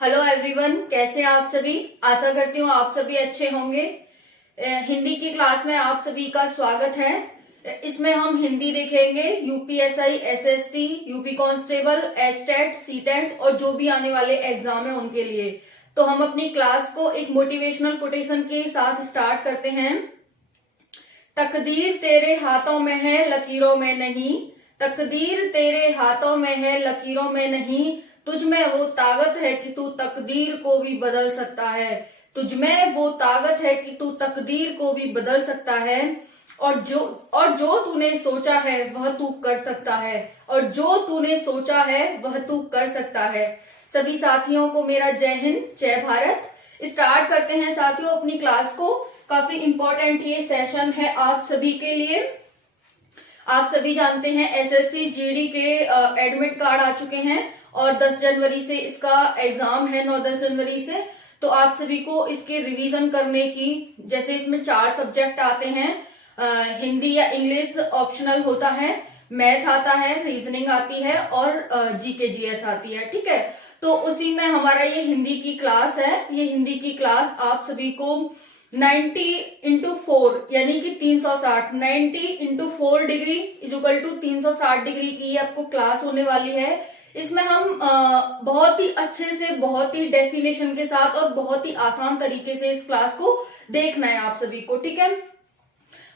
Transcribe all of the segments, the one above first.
Hello everyone, कैसे हैं आप सभी। आशा करती हूँ आप सभी अच्छे होंगे। हिंदी की क्लास में आप सभी का स्वागत है। इसमें हम हिंदी देखेंगे UPSI, SSC, UP constable, HTET, CTET और जो भी आने वाले एग्जाम है उनके लिए। तो हम अपनी क्लास को एक मोटिवेशनल कोटेशन के साथ स्टार्ट करते हैं। तकदीर तेरे हाथों में है, लकीरों में नहीं। तकदीर तेरे हाथों में है, लकीरों में नहीं। तुझ में वो ताकत है कि तू तकदीर को भी बदल सकता है। तुझ में वो ताकत है कि तू तकदीर को भी बदल सकता है। और जो तूने सोचा है वह तू कर सकता है। और जो तूने सोचा है वह तू कर सकता है। सभी साथियों को मेरा जय हिंद, जय भारत। स्टार्ट करते हैं साथियों अपनी क्लास को। काफी इंपॉर्टेंट ये सेशन है आप सभी के लिए। आप सभी जानते हैं एसएससी जीडी के एडमिट कार्ड आ चुके हैं और 10 जनवरी से इसका एग्जाम है, 9-10 जनवरी से। तो आप सभी को इसके रिवीजन करने की, जैसे इसमें 4 सब्जेक्ट आते हैं, हिंदी या इंग्लिश ऑप्शनल होता है, मैथ आता है, रीजनिंग आती है और जीके जीएस आती है। ठीक है, तो उसी में हमारा ये हिंदी की क्लास है। ये हिंदी की क्लास आप सभी को 90 इंटू 4 यानी कि 360, 90 into 4 degree equal to 360 degree की आपको क्लास होने वाली है। इसमें हम बहुत ही अच्छे से, बहुत ही डेफिनेशन के साथ और बहुत ही आसान तरीके से इस क्लास को देखना है आप सभी को। ठीक है,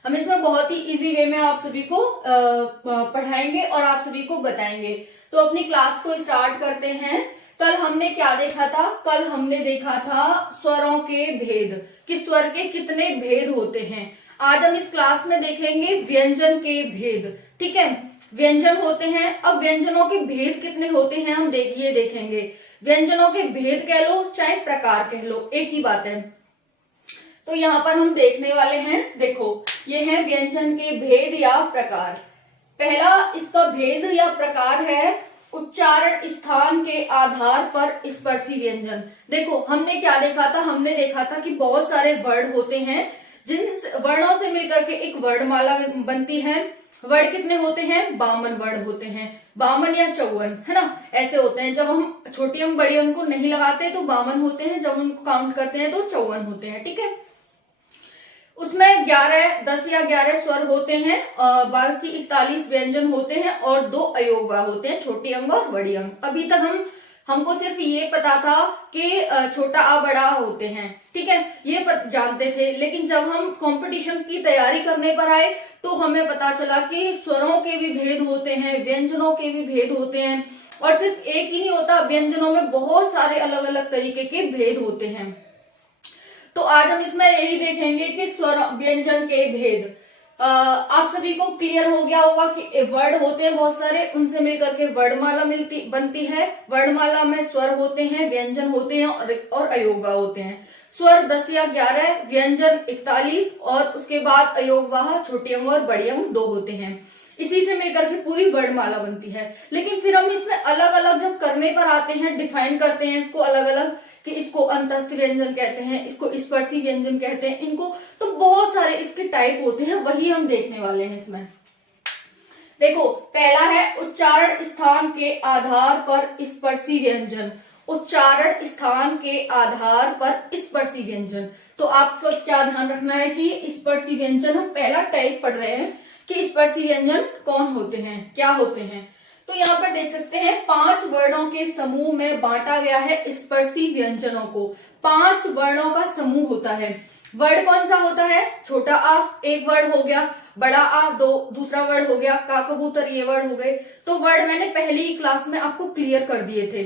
हम इसमें बहुत ही इजी वे में आप सभी को पढ़ाएंगे और आप सभी को बताएंगे। तो अपनी क्लास को स्टार्ट करते हैं। कल हमने क्या देखा था? कल हमने देखा था स्वरों के भेद, कि स्वर के कितने भेद होते हैं। आज हम इस क्लास में देखेंगे व्यंजन के भेद। ठीक है, व्यंजन होते हैं। अब व्यंजनों के भेद कितने होते हैं हम ये देखेंगे। व्यंजनों के भेद कह लो चाहे प्रकार कह लो, एक ही बात है। तो यहाँ पर हम देखने वाले हैं, देखो ये है व्यंजन के भेद या प्रकार। पहला इसका भेद या प्रकार है उच्चारण स्थान के आधार पर स्पर्शी व्यंजन। देखो हमने क्या देखा था? हमने देखा था कि बहुत सारे वर्ड होते हैं जिन वर्णों से मिलकर के एक वर्णमाला बनती है। वर्ड कितने होते हैं? 52 वर्ड होते हैं, 52 या 54, है ना, ऐसे होते हैं। जब हम छोटी अंक बड़ी अंक को नहीं लगाते तो 52 होते हैं, जब उनको काउंट करते हैं तो 54 होते हैं। ठीक है, उसमें 10 या 11 स्वर होते हैं, बाकी 41 व्यंजन होते हैं और 2 अयोगवा होते हैं, छोटी अंग और बड़ी अंग। अभी तक हमको सिर्फ ये पता था कि छोटा आ बड़ा आ होते हैं। ठीक है, ये जानते थे। लेकिन जब हम कंपटीशन की तैयारी करने पर आए तो हमें पता चला कि स्वरों के भी भेद होते हैं, व्यंजनों के भी भेद होते हैं। और सिर्फ एक ही नहीं होता, व्यंजनों में बहुत सारे अलग अलग तरीके के भेद होते हैं। तो आज हम इसमें यही देखेंगे कि स्वर व्यंजन के भेद। आप सभी को क्लियर हो गया होगा कि वर्ड होते हैं बहुत सारे, उनसे मिलकर के वर्णमाला बनती है। वर्णमाला में स्वर होते हैं, व्यंजन होते हैं और अयोगवा होते हैं। स्वर 10 या 11, व्यंजन 41 और उसके बाद अयोगवाह छोटी अंग और बड़ी अंग 2 होते हैं। इसी से मिलकर के पूरी वर्णमाला बनती है। लेकिन फिर हम इसमें अलग अलग जब करने पर आते हैं, डिफाइन करते हैं इसको अलग अलग, कि इसको अंतस्थ व्यंजन कहते हैं, इसको स्पर्शी व्यंजन कहते हैं, इनको तो बहुत सारे इसके टाइप होते हैं, वही हम देखने वाले हैं इसमें। देखो पहला है उच्चारण स्थान के आधार पर स्पर्शी व्यंजन। उच्चारण स्थान के आधार पर स्पर्शी व्यंजन। तो आपको क्या ध्यान रखना है कि स्पर्शी व्यंजन हम पहला टाइप पढ़ रहे हैं कि स्पर्शी व्यंजन कौन होते हैं, क्या होते हैं। तो यहाँ पर देख सकते हैं 5 वर्णों के समूह में बांटा गया है स्पर्शी व्यंजनों को। 5 वर्णों का समूह होता है। वर्ड कौन सा होता है? छोटा आ एक वर्ड हो गया, बड़ा आ दूसरा वर्ड हो गया, का कबूतर ये वर्ड हो गए। तो वर्ड मैंने पहली ही क्लास में आपको क्लियर कर दिए थे।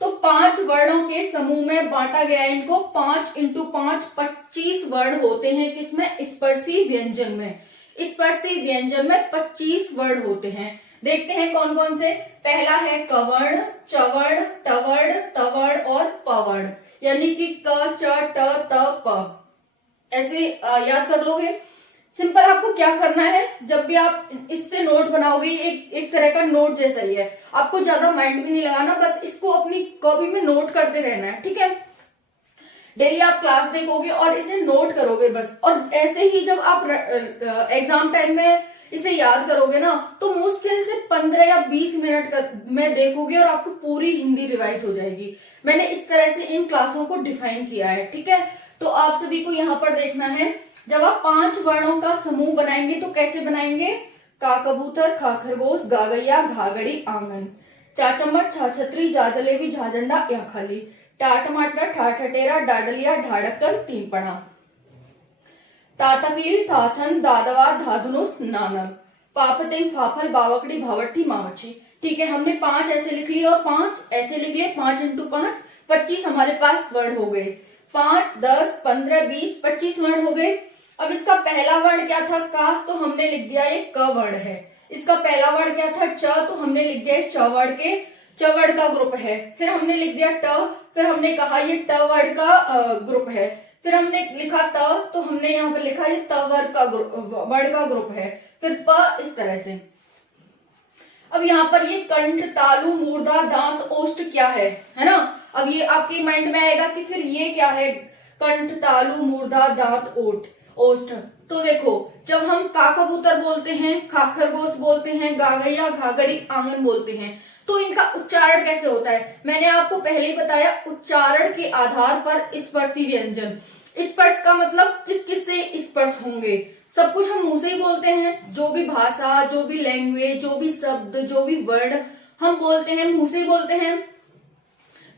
तो 5 वर्णों के समूह में बांटा गया है इनको। 5 इंटू 5 25 वर्ड होते हैं किसमें? स्पर्शी व्यंजन में। स्पर्शी व्यंजन में 25 वर्ड होते हैं। देखते हैं कौन कौन से। पहला है कवर्ण, चवर्ण, टवर्ण, तवर्ण और पवर्ण, यानी कि क, च, ट, त, प। ऐसे याद कर लोगे। सिंपल आपको क्या करना है, जब भी आप इससे नोट बनाओगे, एक तरह का नोट जैसा ही है, आपको ज्यादा माइंड भी नहीं लगाना, बस इसको अपनी कॉपी में नोट करते रहना है। ठीक है, डेली आप क्लास देखोगे और इसे नोट करोगे बस। और ऐसे ही जब आप एग्जाम टाइम में इसे याद करोगे ना तो मुश्किल से 15 या 20 मिनट में देखोगे और आपको पूरी हिंदी रिवाइज हो जाएगी। मैंने इस तरह से इन क्लासों को डिफाइन किया है, ठीक है। तो आप सभी को यहाँ पर देखना है, जब आप 5 वर्णों का समूह बनाएंगे तो कैसे बनाएंगे? का कबूतर, खा खरगोश, गा गैया, घा घड़ी, आंगन, चा चम्मच, छा छतरी, जा जलेबी, झा झंडा, या खाली, टा टमाटर, ठा ठटेरा, डाडलिया, ढा ढक्कन, तीन पड़ा, तातकली, थाथन, दादवार, धाधुनुस, नानक, पापतिंग, फाफल, बावकड़ी, भावट्टी, मावची। ठीक है, हमने 5 ऐसे लिख लिए और 5 ऐसे लिख लिए। 5 इंटू 5 25 हमारे पास वर्ड हो गए। 5, 10, 15, 20, 25 वर्ड हो गए। अब इसका पहला वर्ण क्या था? का, तो हमने लिख दिया ये क वर्ण है। इसका पहला वर्ण क्या था? च, तो हमने लिख दिया च वर्ण के च वर्ण का ग्रुप है। फिर हमने लिख दिया ट, फिर हमने कहा ये ट वर्ण का ग्रुप है। फिर हमने लिखा त, तो हमने यहाँ पे लिखा ये त वर्ण का ग्रुप है। फिर प, इस तरह से। अब यहाँ पर ये कंठ, तालु, मूर्धा, दांत, ओष्ठ क्या है ना? अब ये आपके माइंड में आएगा कि फिर ये क्या है? कंठ, तालु, मूर्धा, दांत, ओष्ठ। तो देखो, जब हम का कबूतर बोलते हैं, खा खरगोश बोलते हैं, गा गैया, घा घड़ी, आंगन बोलते हैं, तो इनका उच्चारण कैसे होता है? मैंने आपको पहले ही बताया, उच्चारण के आधार पर स्पर्शी व्यंजन। स्पर्श का मतलब किस किस से स्पर्श होंगे? सब कुछ हम मुंह से ही बोलते हैं, जो भी भाषा, जो भी लैंग्वेज, जो भी शब्द, जो भी वर्ड हम बोलते हैं, मुंह से ही बोलते हैं।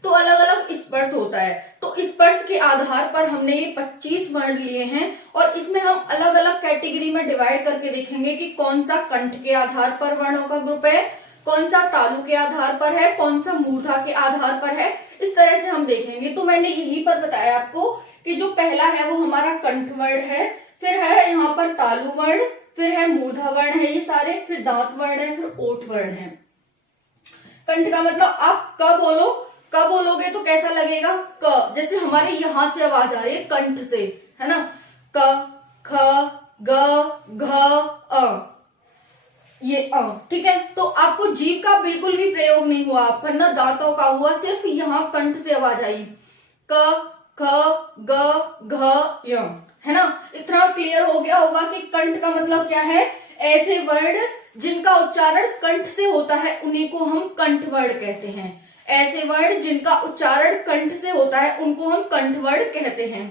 तो अलग अलग स्पर्श होता है। तो स्पर्श के आधार पर हमने ये 25 वर्ण लिए हैं और इसमें हम अलग अलग कैटेगरी में डिवाइड करके देखेंगे कि कौन सा कंठ के आधार पर वर्णों का ग्रुप है, कौन सा तालु के आधार पर है, कौन सा मूर्धा के आधार पर है। इस तरह से हम देखेंगे। तो मैंने यही पर बताया आपको कि जो पहला है वो हमारा कंठ वर्ण है, फिर है यहाँ पर तालु वर्ण, फिर है मूर्धा वर्ण है ये सारे, फिर दांत वर्ण है, फिर ओठ वर्ण है। कंठ का मतलब आप क बोलो, क बोलोगे तो कैसा लगेगा? क, जैसे हमारे यहां से आवाज आ रही है कंठ से, है ना? क, ख, ग, घ, अ, ये ठीक है। तो आपको जीभ का बिल्कुल भी प्रयोग नहीं हुआ, आपका ना दांतों का हुआ, सिर्फ यहाँ कंठ से आवाज आई। क, ख, ग, घ, य, है ना? इतना क्लियर हो गया होगा कि कंठ का मतलब क्या है। ऐसे वर्ड जिनका उच्चारण कंठ से होता है उन्हीं को हम कंठ वर्ण कहते हैं। ऐसे वर्ड जिनका उच्चारण कंठ से होता है उनको हम कंठ वर्ण कहते हैं।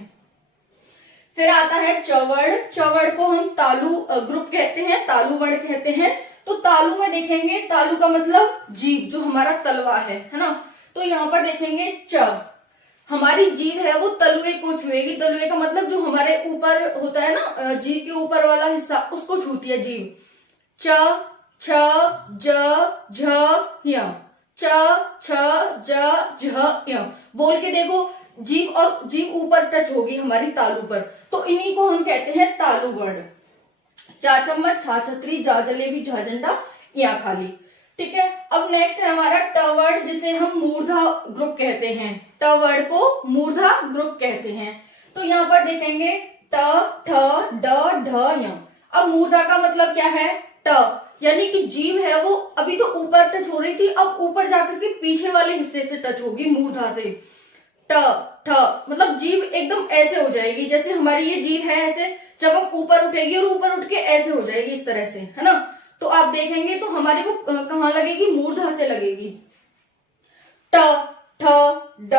फिर आता है चवर्ण। चवर्ण को हम तालु ग्रुप कहते हैं, तालु वर्ण कहते हैं। तो तालु में देखेंगे, तालु का मतलब जीभ, जो हमारा तलवा है ना? तो यहाँ पर देखेंगे च, हमारी जीभ है वो तलुए को छुएगी। तलुए का मतलब जो हमारे ऊपर होता है ना, जीभ के ऊपर वाला हिस्सा, उसको छूती है जीभ। च, छ, ज, झ, य, च, छ, ज, झ, य। बोल के देखो, जीभ और जीभ ऊपर टच होगी हमारी तालु पर, तो इन्हीं को हम कहते हैं तालु वर्ण। चा चम्मच, छा छतरी, जा जलेबी, झा झंडा, या खाली। ठीक है। अब नेक्स्ट है हमारा ट वर्ण, जिसे हम मूर्धा ग्रुप कहते हैं। ट वर्ण को मूर्धा ग्रुप कहते हैं। तो यहाँ पर देखेंगे ट, ठ, ड, ढ, य। अब मूर्धा का मतलब क्या है? ट, यानी कि जीभ है वो अभी तो ऊपर टच हो रही थी, अब ऊपर जाकर के पीछे वाले हिस्से से टच होगी मूर्धा से। ट, ठ मतलब जीभ एकदम ऐसे हो जाएगी, जैसे हमारी ये जीभ है ऐसे, जब अब ऊपर उठेगी और ऊपर उठ के ऐसे हो जाएगी इस तरह से, है ना? तो आप देखेंगे तो हमारी वो कहाँ लगेगी? मूर्धा से लगेगी। ट, ठ, ड,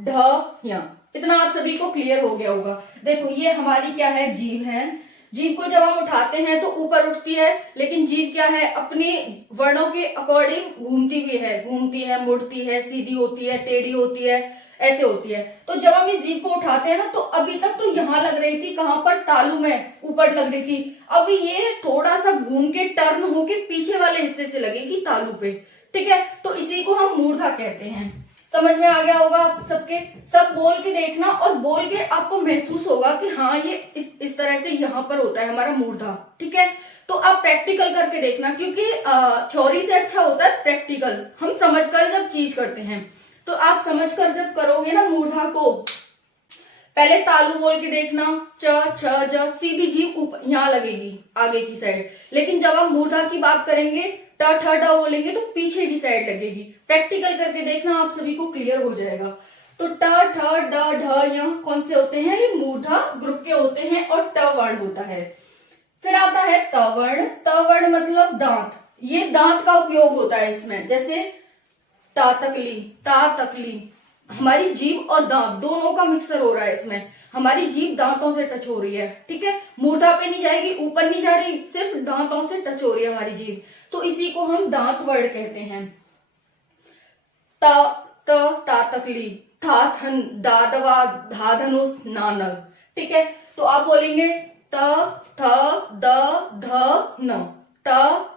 ढ, य। इतना आप सभी को क्लियर हो गया होगा। देखो ये हमारी क्या है? जीभ है। जीभ को जब हम उठाते हैं तो ऊपर उठती है, लेकिन जीभ क्या है? अपने वर्णों के अकॉर्डिंग घूमती भी है, घूमती है, मुड़ती है, सीधी होती है, टेढ़ी होती है, ऐसे होती है। तो जब हम इस जीभ को उठाते हैं ना, तो अभी तक तो यहाँ लग रही थी, कहां पर? तालु में ऊपर लग रही थी। अब ये थोड़ा सा घूम के टर्न होके पीछे वाले हिस्से से लगेगी तालु पे। ठीक है, तो इसी को हम मूर्धा कहते हैं। समझ में आ गया होगा आप सबके? सब बोल के देखना और बोल के आपको महसूस होगा कि हाँ ये इस तरह से यहाँ पर होता है हमारा मूर्धा। ठीक है, तो आप प्रैक्टिकल करके देखना, क्योंकि थ्योरी से अच्छा होता है प्रैक्टिकल। हम समझकर जब चीज करते हैं, तो आप समझकर जब करोगे ना मूर्धा को, पहले तालु बोल के देखना, च, छ, ज, सीधी जीभ ऊपर यहाँ लगेगी आगे की साइड। लेकिन जब आप मूर्धा की बात करेंगे, ट, ठ, ड बोलेंगे तो पीछे की साइड लगेगी। प्रैक्टिकल करके देखना, आप सभी को क्लियर हो जाएगा। तो ट, ठ, ड, ढ, य कौन से होते हैं? ये मूर्धा ग्रुप के होते हैं और ट वर्ण होता है। फिर आता है तवर्ण, तवर्ण मतलब दांत, ये दांत का उपयोग होता है इसमें, जैसे तातकली, तातकली, हमारी जीभ और दांत दोनों का मिक्सर हो रहा है इसमें, हमारी जीभ दांतों से टच हो रही है, ठीक है, मूर्धा पे नहीं जाएगी, ऊपर नहीं जा रही, सिर्फ दांतों से टच हो रही है हमारी जीभ, तो इसी को हम दांत वर्ण कहते हैं। तातकली, था थन दादवा धाधनुष नानल, ठीक है, तो आप बोलेंगे त थ द ध न, त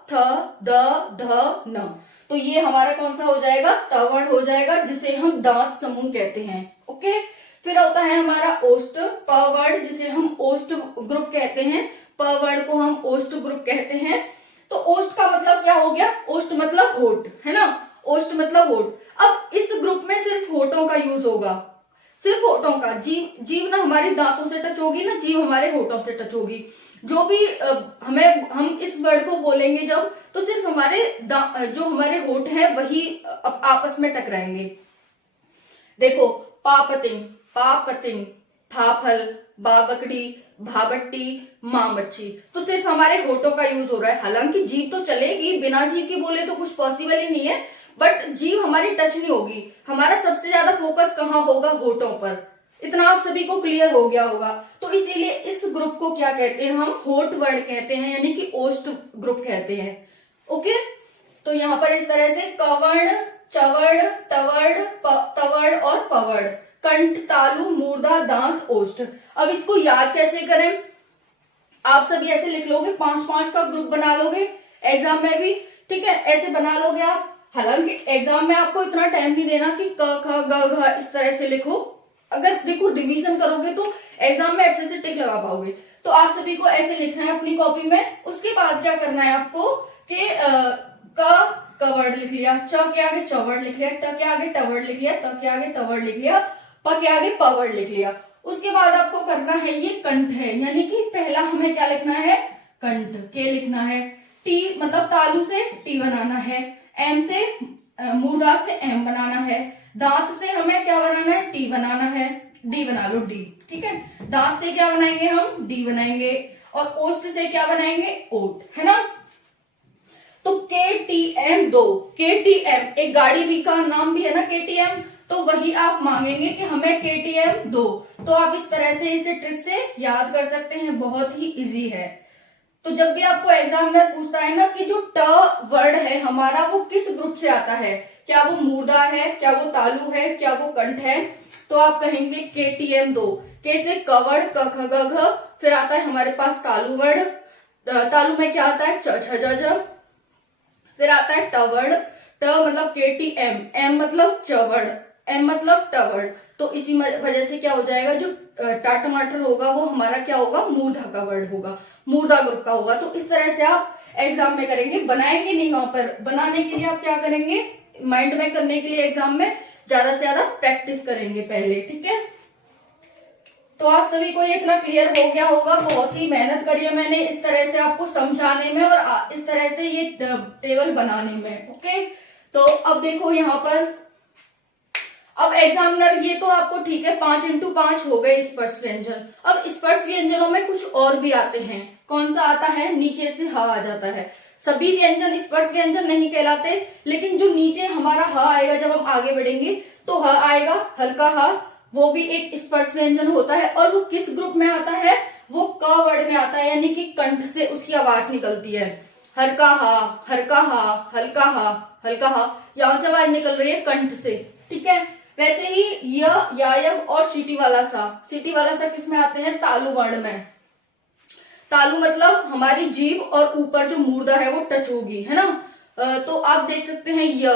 थ द ध न, तो ये हमारा कौन सा हो जाएगा, तवर्ण हो जाएगा, जिसे हम दांत समूह कहते हैं। ओके, फिर होता है हमारा ओष्ठ, पवर्ण, जिसे हम ओष्ठ ग्रुप कहते हैं, पवर्ण को हम ओष्ठ ग्रुप कहते हैं। तो ओष्ठ का मतलब क्या हो गया, ओष्ठ मतलब होठ, है ना, ओष्ठ मतलब होठ। अब इस ग्रुप में सिर्फ होठों का यूज होगा, सिर्फ होठों का, जीभ ना हमारे दांतों से टच होगी ना, जीभ हमारे होठों से टच होगी, जो भी हम इस वर्ड को बोलेंगे जब, तो सिर्फ हमारे जो हमारे होठ हैं वही आपस में टकराएंगे। देखो, पापतिंग, पापतिंग, फाफल, बाबकड़ी, भाबट्टी, मामच्छी, तो सिर्फ हमारे होठों का यूज हो रहा है, हालांकि जीभ तो चलेगी, बिना जीभ के बोले तो कुछ पॉसिबल ही नहीं है, बट जीभ हमारी टच नहीं होगी, हमारा सबसे ज्यादा फोकस कहाँ होगा, होठों पर, इतना आप सभी को क्लियर हो गया होगा। तो इसीलिए इस ग्रुप को क्या कहते हैं, हम होठ वर्ण कहते हैं, यानी कि ओष्ठ ग्रुप कहते हैं। ओके, तो यहाँ पर इस तरह से कवर्ण, चवर्ण, तवर्ण, तवर्ण और पवर्ण, कंठ, तालु, मूर्धा, दांत, ओष्ठ। अब इसको याद कैसे करें, आप सभी ऐसे लिख लोगे, 5-5 का ग्रुप बना लोगे एग्जाम में भी, ठीक है, ऐसे बना लोगे आप, हालांकि एग्जाम में आपको इतना टाइम नहीं देना कि क ख ग घ इस तरह से लिखो, अगर देखो रिवीजन करोगे तो एग्जाम में अच्छे से टिक लगा पाओगे। तो आप सभी को ऐसे लिखना है अपनी कॉपी में। उसके बाद क्या करना है आपको कि क वर्ड लिख लिया, च के आगे चवर्ड लिख लिया, ट के आगे टवर्ड लिख लिया, त के आगे तवर्ड लिख लिया, प के आगे पवर्ड लिख लिया। उसके बाद आपको करना है ये कंठ है, यानी कि पहला हमें क्या लिखना है, कंठ, के लिखना है, टी मतलब तालु से टी बनाना है, एम से मूर्धा से एम बनाना है, दांत से हमें क्या बनाना है, टी बनाना है, डी बना लो, डी, ठीक है, दांत से क्या बनाएंगे हम, डी बनाएंगे, और ओष्ठ से क्या बनाएंगे, ओट, है ना। तो KTM 2, KTM एक गाड़ी भी का नाम भी है ना KTM, तो वही आप मांगेंगे कि हमें KTM 2, तो आप इस तरह से इसे ट्रिक से याद कर सकते हैं, बहुत ही इजी है। तो जब भी आपको एग्जामिनर पूछता है ना कि जो ट वर्ड है हमारा वो किस ग्रुप से आता है, क्या वो मूर्धा है, क्या वो तालु है, क्या वो कंठ है, तो आप कहेंगे KTM 2, कैसे कवड़, क ख ग घ, फिर आता है हमारे पास तालु वर्ड, तालु में क्या आता है, च छ ज झ, फिर आता है टवर्ड, ट मतलब KTM, एम मतलब चवर्ड, एम मतलब टवर्ड, तो इसी वजह से क्या हो जाएगा, जो टा टमाटर होगा वो हमारा क्या होगा, मूर्धा का वर्ड होगा, मूर्धा ग्रुप का होगा। तो इस तरह से आप एग्जाम में करेंगे, बनाएंगे नहीं, वहां पर बनाने के लिए आप क्या करेंगे, माइंड में करने के लिए एग्जाम में ज्यादा से ज्यादा प्रैक्टिस करेंगे पहले, ठीक है। तो आप सभी को ये इतना क्लियर हो गया होगा, बहुत ही मेहनत करी है मैंने इस तरह से आपको समझाने में और इस तरह से ये टेबल बनाने में। ओके, तो अब देखो यहाँ पर, अब एग्जामिनर ये तो आपको ठीक है 5x5 हो गए स्पर्श व्यंजन। अब स्पर्श व्यंजनों में कुछ और भी आते हैं, कौन सा आता है, नीचे से ह आ जाता है। सभी व्यंजन स्पर्श व्यंजन नहीं कहलाते, लेकिन जो नीचे हमारा ह आएगा जब हम आगे बढ़ेंगे तो ह आएगा, हल्का ह, वो भी एक स्पर्श व्यंजन होता है, और वो किस ग्रुप में आता है, वो क वर्ड में आता है, यानी कि कंठ से उसकी आवाज निकलती है, हल्का हा, हल्का हा, हल्का हा, हल्का हा, यहां से आवाज निकल रही है कंठ से, ठीक है। वैसे ही य, यायब और सीटी वाला सा, सीटी वाला सा किस में आते हैं, तालु वर्ण में। तालु मतलब हमारी जीभ और ऊपर जो मूर्धा है वो टच होगी, है ना। तो आप देख सकते हैं य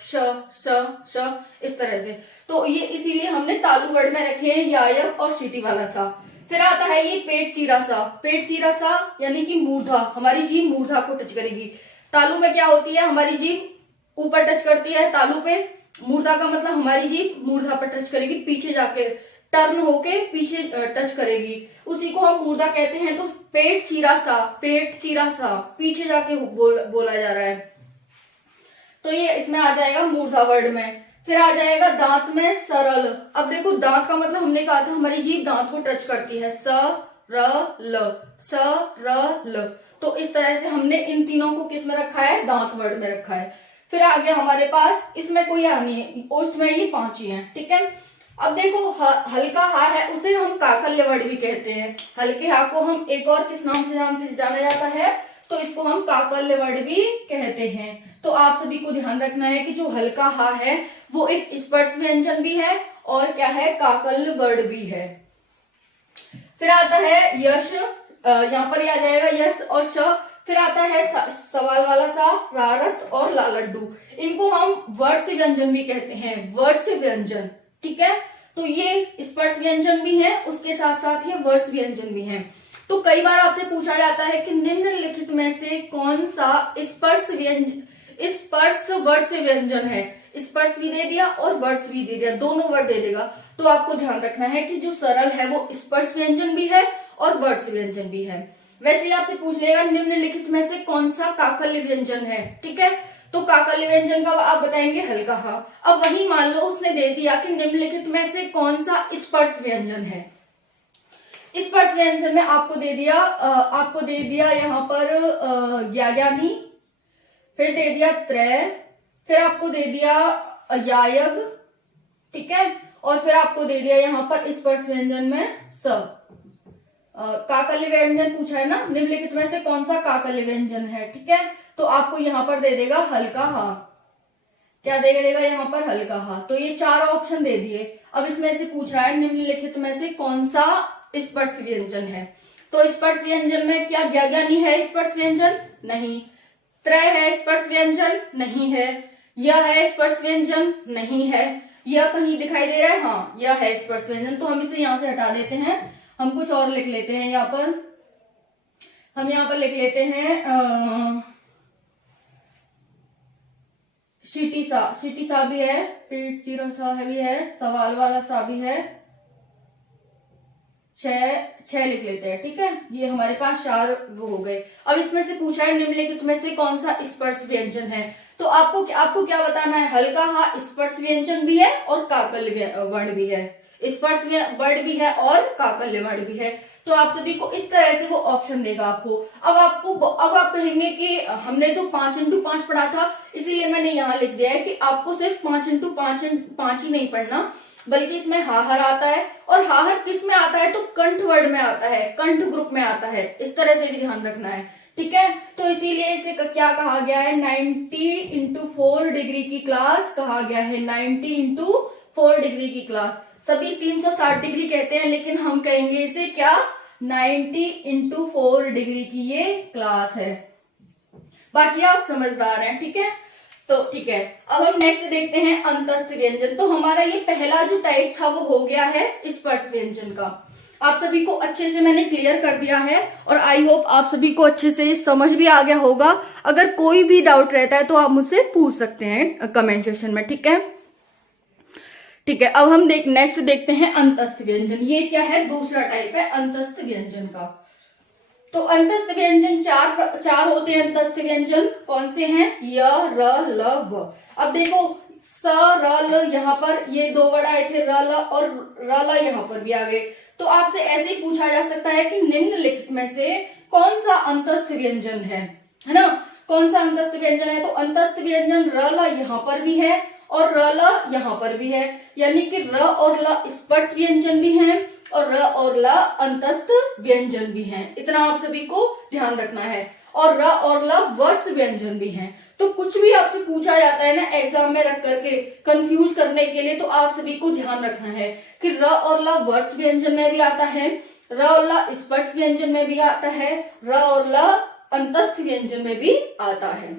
श श इस तरह से, तो ये इसीलिए हमने तालु वर्ड में रखे हैं यायब और सीटी वाला सा। फिर आता है ये पेट चीरा सा, पेट चीरा सा यानी कि मूर्धा, हमारी जीभ मूर्धा को टच करेगी। तालु में क्या होती है, हमारी जीभ ऊपर टच करती है तालु पे, मूर्धा का मतलब हमारी जीभ मूर्धा पर टच करेगी, पीछे जाके टर्न होके पीछे टच करेगी, उसी को हम मूर्धा कहते हैं। तो पेट चीरा सा, पेट चीरा सा पीछे जाके बोला जा रहा है, तो ये इसमें आ जाएगा मूर्धा वर्ड में। फिर आ जाएगा दांत में सरल। अब देखो दांत का मतलब हमने कहा था हमारी जीभ दांत को टच करती है, स र ल, स र ल। तो इस तरह से हमने इन तीनों को किस में रखा है, दांत वर्ड में रखा है। फिर आ गया हमारे पास, इसमें कोई आ नहीं है, ओष्ठ में ये 5 ही है, ठीक है। अब देखो हल्का हा है, उसे हम काकल्य वर्ड भी कहते हैं। हल्के हा को हम एक और किस नाम से जाना जाता है, तो इसको हम काकल्य वर्ड भी कहते हैं। तो आप सभी को ध्यान रखना है कि जो हल्का हा है वो एक स्पर्श व्यंजन भी है और क्या है, काकल्य वर्ड भी है। फिर आता है यश, यहाँ पर आ जाएगा यश और श। फिर आता है सवाल वाला सा, रारत और लालड्डू। इनको हम वर्ष व्यंजन भी कहते हैं, वर्ष व्यंजन, ठीक है। तो ये स्पर्श व्यंजन भी है, उसके साथ साथ ये वर्ष व्यंजन भी है। तो कई बार आपसे पूछा जाता है कि निम्नलिखित में से कौन सा स्पर्श वर्ष व्यंजन है। स्पर्श भी दे दिया और वर्ष भी दे दिया, दोनों वर्ड दे देगा। तो आपको ध्यान रखना है कि जो सरल है वो स्पर्श व्यंजन भी है और वर्ष व्यंजन भी है। वैसे ही आपसे पूछ लेगा निम्नलिखित में से कौन सा काकल्य व्यंजन है, ठीक है। तो काकल्य व्यंजन का आप बताएंगे हल्का हा। अब वही मान लो उसने दे दिया कि निम्नलिखित में से कौन सा स्पर्श व्यंजन है। स्पर्श व्यंजन में आपको दे दिया यहाँ पर ज्ञाज्ञानी, फिर दे दिया त्रय, फिर आपको दे दिया यायग, ठीक है, और फिर आपको दे दिया यहाँ पर स्पर्श व्यंजन में स। काकल्य व्यंजन पूछा है ना, निम्नलिखित में से कौन सा काकल्य व्यंजन है, ठीक है। तो आपको यहाँ पर दे देगा हल्का हा। क्या देगा यहाँ पर, हल्का हा। तो ये 4 ऑप्शन दे दिए। अब इसमें से पूछ रहा है निम्नलिखित में से कौन सा स्पर्श व्यंजन है। तो स्पर्श व्यंजन में क्या ज्ञाज्ञानी है स्पर्श व्यंजन, नहीं। त्रय है स्पर्श व्यंजन, नहीं है। यह है स्पर्श व्यंजन, नहीं है। यह कहीं दिखाई दे रहा है, हाँ यह है स्पर्श व्यंजन। तो हम इसे यहाँ से हटा देते हैं, हम कुछ और लिख लेते हैं। यहाँ पर हम लिख लेते हैं शीटी सा भी है, पीठ चीरा सा भी है, सवाल वाला सा भी है, 6 लिख लेते हैं, ठीक है। ये हमारे पास 4 वो हो गए। अब इसमें से पूछा है निम्नलिखित में से कौन सा स्पर्श व्यंजन है। तो आपको क्या बताना है, हल्का हा स्पर्श व्यंजन भी है और काकल्य वर्ड भी है, स्पर्श वर्ड भी है और काकल्य वर्ड भी है। तो आप सभी को इस तरह से वो ऑप्शन देगा आपको। अब आप कहेंगे कि हमने तो 5 इंटू 5 पढ़ा था, इसीलिए मैंने यहाँ लिख दिया है कि आपको सिर्फ 5 इंटू 5 ही नहीं पढ़ना, बल्कि इसमें हाहर आता है। और हाहर किस में आता है, तो कंठ वर्ड में आता है, कंठ ग्रुप में आता है। इस तरह से भी ध्यान रखना है, ठीक है। तो इसीलिए इसे क्या कहा गया है, 90 इंटू 4 डिग्री की क्लास कहा गया है, 90 इंटू 4 डिग्री की क्लास। सभी 360 डिग्री कहते हैं, लेकिन हम कहेंगे इसे क्या, 90 इंटू 4 डिग्री की ये क्लास है। बाकी आप समझदार हैं, ठीक है। तो ठीक है, अब हम नेक्स्ट देखते हैं अंतस्थ व्यंजन। तो हमारा ये पहला जो टाइप था वो हो गया है स्पर्श व्यंजन का। आप सभी को अच्छे से मैंने क्लियर कर दिया है और आई होप आप सभी को अच्छे से समझ भी आ गया होगा। अगर कोई भी डाउट रहता है तो आप मुझसे पूछ सकते हैं कमेंट सेक्शन में, ठीक है। ठीक है, अब हम नेक्स्ट देखते हैं अंतस्थ व्यंजन। ये क्या है, दूसरा टाइप है अंतस्थ व्यंजन का। तो अंतस्थ व्यंजन चार होते हैं। अंतस्थ व्यंजन कौन से हैं, य, र, ल, व। अब देखो स, र, ल, यहाँ पर ये 2 वर्ड आए थे, र, ल और र, ल यहाँ पर भी आ गए। तो आपसे ऐसे ही पूछा जा सकता है कि निम्नलिखित में से कौन सा अंतस्थ व्यंजन है ना, कौन सा अंतस्थ व्यंजन है। तो अंतस्थ व्यंजन र, ल यहाँ पर भी है और र, ल यहाँ पर भी है, यानी कि र और ल स्पर्श व्यंजन भी हैं और र और ल अंतस्थ व्यंजन भी हैं। इतना आप सभी को ध्यान रखना है। और र और ल वर्ष व्यंजन भी हैं। तो कुछ भी आपसे पूछा जाता है ना एग्जाम में रख करके कंफ्यूज करने के लिए, तो आप सभी को ध्यान रखना है कि र और ल वर्ष व्यंजन में भी आता है, र और ल स्पर्श व्यंजन में भी आता है, र और ल अंतस्थ व्यंजन में भी आता है।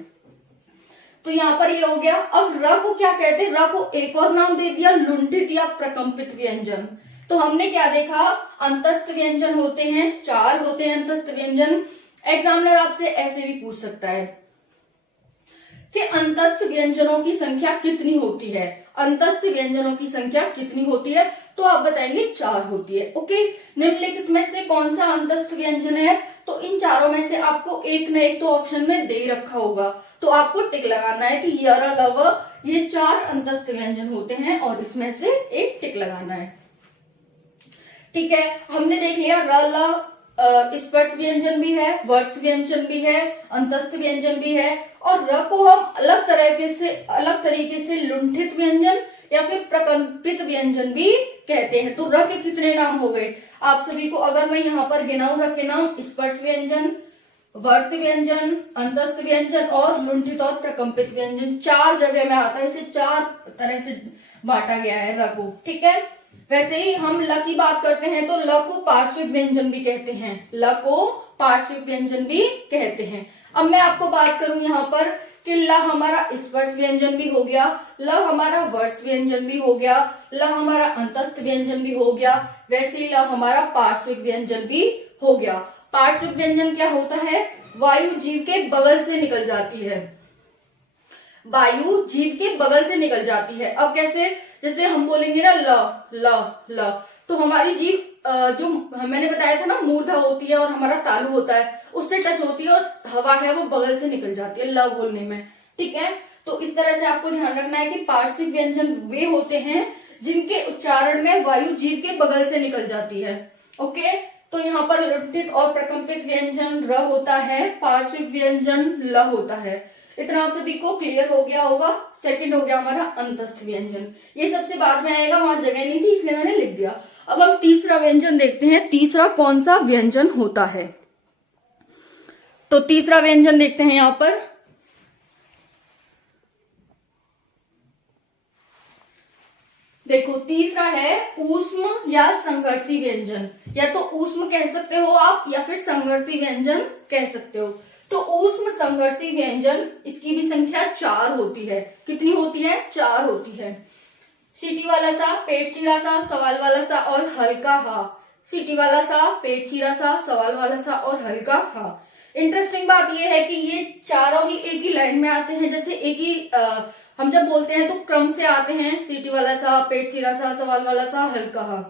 तो यहाँ पर ये हो गया। अब र को क्या कहते हैं, र को एक और नाम दे दिया लुंठित या प्रकंपित व्यंजन। तो हमने क्या देखा, अंतस्थ व्यंजन होते हैं 4 होते हैं अंतस्थ व्यंजन। एग्जामिनर आपसे ऐसे भी पूछ सकता है कि अंतस्थ व्यंजनों की संख्या कितनी होती है, अंतस्थ व्यंजनों की संख्या कितनी होती है। तो आप बताएंगे 4 होती है। ओके, निम्नलिखित में से कौन सा अंतस्थ व्यंजन है। तो इन चारों में से आपको एक न एक तो ऑप्शन में दे रखा होगा, तो आपको टिक लगाना है कि य, र, ल, व ये 4 अंतस्थ व्यंजन होते हैं और इसमें से एक टिक लगाना है। ठीक है, हमने देख लिया र, ल स्पर्श व्यंजन भी है, वर्ष व्यंजन भी है, अंतस्थ व्यंजन भी है, और र को हम अलग तरीके से लुंठित व्यंजन या फिर प्रकंपित व्यंजन भी कहते हैं। तो र के कितने नाम हो गए आप सभी को? अगर मैं यहाँ पर गिनाऊं, र के नाम स्पर्श व्यंजन, वर्ष व्यंजन, अंतस्थ व्यंजन और लुंठित और प्रकंपित व्यंजन 4 जगह में आता है। इसे 4 तरह से बांटा गया है र को, ठीक है। वैसे ही हम ल की बात करते हैं तो ल को पार्श्विक व्यंजन भी कहते हैं, ल को पार्श्विक व्यंजन भी कहते हैं। अब मैं आपको बात करूं यहाँ पर कि ल हमारा स्पर्श व्यंजन भी हो गया, ल हमारा वर्ष व्यंजन भी हो गया, ल हमारा अंतस्थ व्यंजन भी हो गया, वैसे ही ल हमारा पार्श्विक व्यंजन भी हो गया। पार्श्विक व्यंजन क्या होता है? वायु जीव के बगल से निकल जाती है, वायु जीव के बगल से निकल जाती है। अब कैसे? जैसे हम बोलेंगे ना ल ल ल, तो हमारी जीभ जो मैंने बताया था ना मूर्धा होती है और हमारा तालु होता है, उससे टच होती है और हवा है वो बगल से निकल जाती है ल बोलने में, ठीक है। तो इस तरह से आपको ध्यान रखना है कि पार्श्विक व्यंजन वे होते हैं जिनके उच्चारण में वायु जीभ के बगल से निकल जाती है। ओके, तो यहाँ पर लुंठित और प्रकंपित व्यंजन र होता है, पार्श्विक व्यंजन ल होता है। इतना आप सभी को क्लियर हो गया होगा। सेकंड हो गया हमारा अंतस्थ व्यंजन, ये सबसे बाद में आएगा, वहां जगह नहीं थी इसलिए मैंने लिख दिया। अब हम तीसरा व्यंजन देखते हैं, तीसरा कौन सा व्यंजन होता है। तो तीसरा व्यंजन देखते हैं यहाँ पर, देखो तीसरा है ऊष्म या संघर्षी व्यंजन, या तो ऊष्म कह सकते हो आप या फिर संघर्षी व्यंजन कह सकते हो। तो ऊष्म संघर्षी व्यंजन, इसकी भी संख्या 4 होती है। कितनी होती है? 4 होती है। सीटी वाला सा, पेट चीरा सा, सवाल वाला सा और हल्का हा। सीटी वाला सा, पेट चीरा सा, सवाल वाला सा और हल्का हा। इंटरेस्टिंग बात यह है कि ये चारों ही एक ही लाइन में आते हैं, जैसे एक ही हम जब बोलते हैं तो क्रम से आते हैं, सीटी वाला सा, पेट चीरा सा, सवाल वाला सा, हल्का हा।